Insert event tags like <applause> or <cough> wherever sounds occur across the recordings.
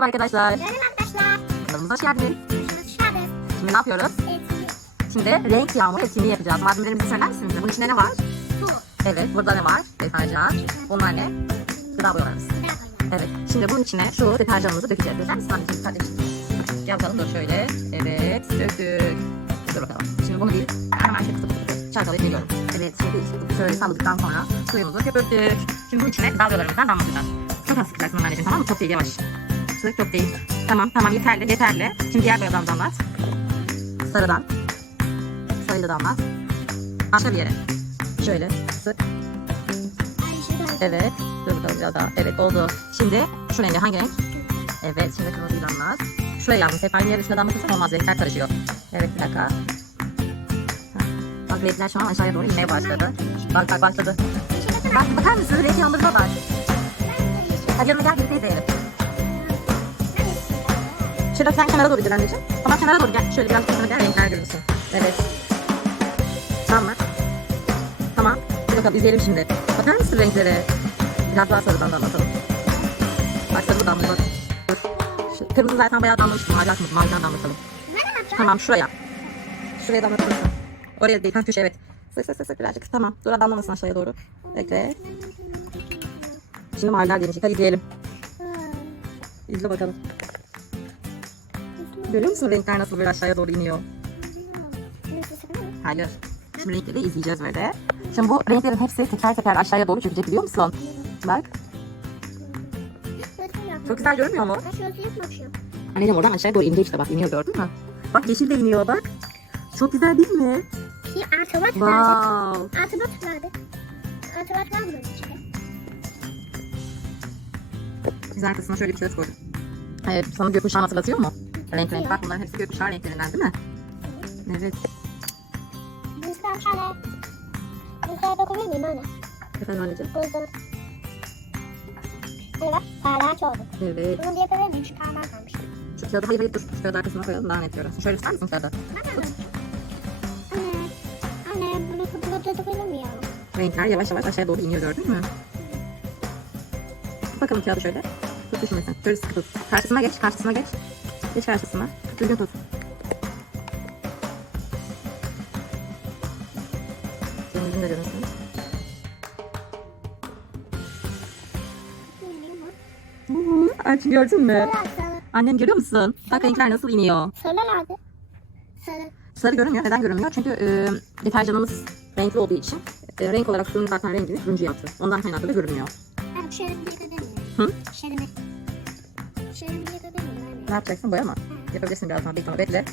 Merhaba arkadaşlar. Merhaba arkadaşlar. Kanalımıza hoş geldiniz. Hoş geldiniz. Şimdi ne yapıyoruz? Etkinlik. Şimdi renk yağmuru etkinliği yapacağız. Malzemelerimizi söyler misiniz? Bunun içinde ne var? Su. Evet, burada ne var? Deterjan. Bunlar ne? Gıda boyalarımız. Evet, şimdi bunun içine şu deterjanımızı dökeceğiz. Döker misin anneciğim? Hadi. Gel bakalım dur şöyle. Evet, döktük. Dur bakalım. Şimdi bunu bir hemen şey kıtı kıtı çalkalayıp geliyorum. Evet, şimdi şöyle salladıktan sonra suyumuzu köpürttük. Şimdi bunun içine gıda boyalarımızdan damlatacağız. Çok az sıkacaksın anneciğim tamam mı? Çok değil yavaş. Sık çok değil. Tamam tamam yeterli yeterli. Şimdi diğer boyadan damlat. Sarıdan. Sarıyla damlat. Başka bir yere. Şöyle sık. Aynı şey Evet. Dur bakalım biraz daha. Evet oldu. Şimdi şu rengi hangi renk? Evet şimdi kırmızıyı damlat. Şuraya yazdım. Seferin yer üstüne damlatırsan olmaz. Renkler karışıyor. Evet bir dakika. Bak renkler şu an aşağıya doğru inmeye başladı. Bak bak başladı. Bak bakar mısın? Renk yandırma bak. Hadi yanıma gel birlikte izleyelim. Şöyle sen kenara doğru gel anneciğim. Tamam kenara doğru gel. Şöyle biraz kenara gel. Renkler görünsün. Evet. Tamam? Tamam. Bir bakalım izleyelim şimdi. Bakar mısın renklere? Biraz daha sarıdan damlatalım. Bak sarı. Dur. Şu, kırmızı zaten bayağı damlamıştım. Mavi atmadım. Maviden damlatalım. Tamam şuraya. Şuraya damlatalım. Oraya değil. Ha köşe evet. Sık sık sık sık birazcık. Tamam. Dur damlamasın aşağıya doğru. Bekle. Şimdi maviler deneyecek. Hadi izleyelim. İzle bakalım. Görüyor musun renkler nasıl böyle aşağıya doğru iniyor? Hayır. Şimdi renkleri izleyeceğiz böyle. Şimdi bu renklerin hepsi teker teker aşağıya doğru çökecek biliyor musun? Bak. Çok güzel görünmüyor mu? Anneciğim oradan aşağıya doğru ince işte bak iniyor gördün mü? Bak yeşil de iniyor bak. Çok güzel değil mi? Bir artı bat verdi. Wow. Artı bat verdi. Artı bat var mı bunun içinde? Biz arkasına şöyle bir kağıt koydum. Evet, sana gökkuşağını hatırlatıyor mu? Renk renk. Bak bunların hepsi gökkuşağı renklerinden değil mi? Evet. Bir tane Bizden bakabilir miyim anne? Efendim anneciğim. Buzdolabı. Hani bak parlak oldu. Evet. Bunu bir yapabilir miyim? Şu parmağım kalmış. Şu kağıdı hayır hayır dur. Şu kağıdı arkasına koyalım daha net görürsün. Şöyle tutar mısın kağıdı? Anne. Anne. Anne bunu bunu tutabilir miyim? Renkler yavaş yavaş aşağıya doğru iniyor gördün mü? Tut Bakalım kağıdı şöyle. Tut düşmesin. Şöyle sıkı tut. Karşısına geç, karşısına geç. Geç karşısına. Tut. Senin yüzün de görünsün. Arçın gördün mü? Annem görüyor musun? Bak renkler nasıl iniyor. Sarı nerede? Sarı. Sarı görünmüyor. Neden görünmüyor? Çünkü e, deterjanımız renkli olduğu için e, renk olarak suyun zaten rengini turuncu yaptı. Ondan kaynaklı da görünmüyor. Ben şöyle bir yıkabilir miyim? Hı? Şöyle bir yıkabilir miyim anne? Ne yapacaksın? Boya mı? Yapabilirsin birazdan. Bir tane bekle.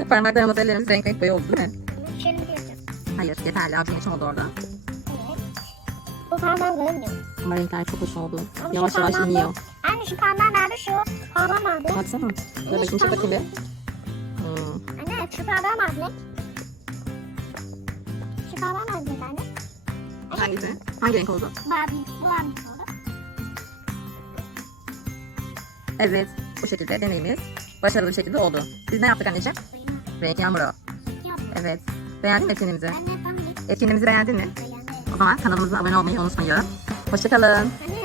<laughs> Parmaklarımız ellerimiz renk renk boya oldu değil mi? Hayır yeterli. Abinin için oldu orada. Bu parmağım görünmüyor. Ama renkler çok hoş oldu. Ama Yavaş yavaş iniyor. Anne şu parmağım nerede? Şu parmağım nerede? Baksana. Dur bakayım çek bakayım bir. Hmm. Anne şu parmağım nerede? Şu parmağım nerede? Hangisi? Hangi renk oldu? Mavi. Bu hangisi oldu? Evet. Bu şekilde deneyimiz başarılı bir şekilde oldu. Biz ne yaptık anneciğim? Renk yağmuru. Evet. Beğendin mi etkinliğimizi? Ben de Etkinliğimizi beğendin mi? O zaman kanalımıza abone olmayı unutmayın. Hoşçakalın. Anne